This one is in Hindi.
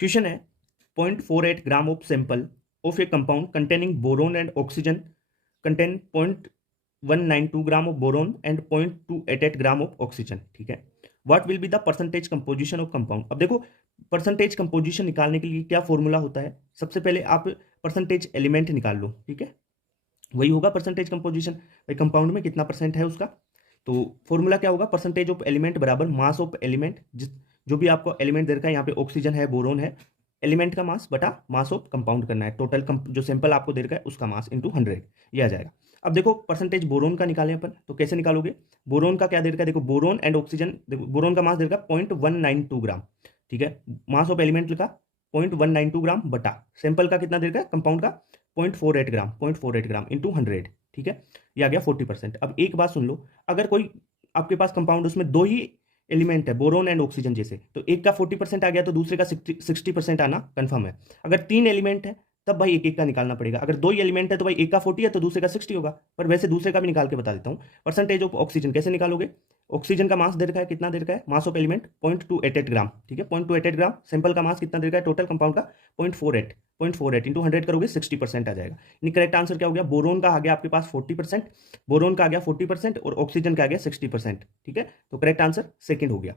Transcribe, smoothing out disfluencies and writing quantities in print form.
क्वेश्चन है 0.48 gram of sample of A compound containing boron and oxygen contain 0.192 gram of boron and 0.288 gram of oxygen. ठीक है, what will be the percentage composition of compound. अब देखो परसेंटेज कंपोजिशन निकालने के लिए क्या फॉर्मूला होता है, सबसे पहले आप परसेंटेज एलिमेंट निकाल लो। ठीक है, वही होगा परसेंटेज कंपोजिशन, भाई कंपाउंड में कितना परसेंट है उसका। तो फॉर्मूला क्या होगा, परसेंटेज ऑफ एलिमेंट बराबर मास ऑफ एलिमेंट, जिस जो भी आपको एलिमेंट दे रखा है, यहाँ पे ऑक्सीजन है, बोरोन है, एलिमेंट का मास बटा मास ऑफ कंपाउंड करना है, टोटल जो सैंपल आपको दे रखा है उसका मास इंटू 100, ये आ जाएगा। अब देखो परसेंटेज बोरोन का निकालें अपन, तो कैसे निकालोगे, बोरोन का क्या दे रखा है, देखो बोरोन एंड ऑक्सीजन, देखो बोरोन का मास दे रखा है 0.192 ग्राम। ठीक है, मास ऑफ एलिमेंट लिखा 0.192 ग्राम बटा सैंपल का कितना दे रखा है, कंपाउंड का 0.48 ग्राम इंटू 100। ठीक है, ये आ गया 40%। अब एक बात सुन लो, अगर कोई आपके पास कंपाउंड उसमें दो ही एलिमेंट है, बोरोन एंड ऑक्सीजन जैसे, तो एक का 40% आ गया तो दूसरे का 60% आना कंफर्म है। अगर तीन एलिमेंट है तब भाई एक एक का निकालना पड़ेगा, अगर दो ही एलिमेंट है तो भाई एक का 40 है तो दूसरे का 60 होगा। पर वैसे दूसरे का भी निकाल के बता देता हूँ। परसेंटेज ऑफ ऑक्सीजन कैसे निकालोगे, ऑक्सीजन का मास दे रखा है, कितना दे रखा है, मास ऑफ एलिमेंट 0.288 ग्राम। ठीक है, 0.288 ग्राम, सैंपल का मास कितना दे रखा है, टोटल कंपाउंड का 0.48 इंटू 100 करोगे 60% आ जाएगा। यानी करेक्ट आंसर क्या हो गया, बोरोन का आ गया आपके पास 40%, बोरोन का आ गया 40% और ऑक्सीजन का आ गया 60%। ठीक है, तो करेक्ट आंसर सेकंड हो गया।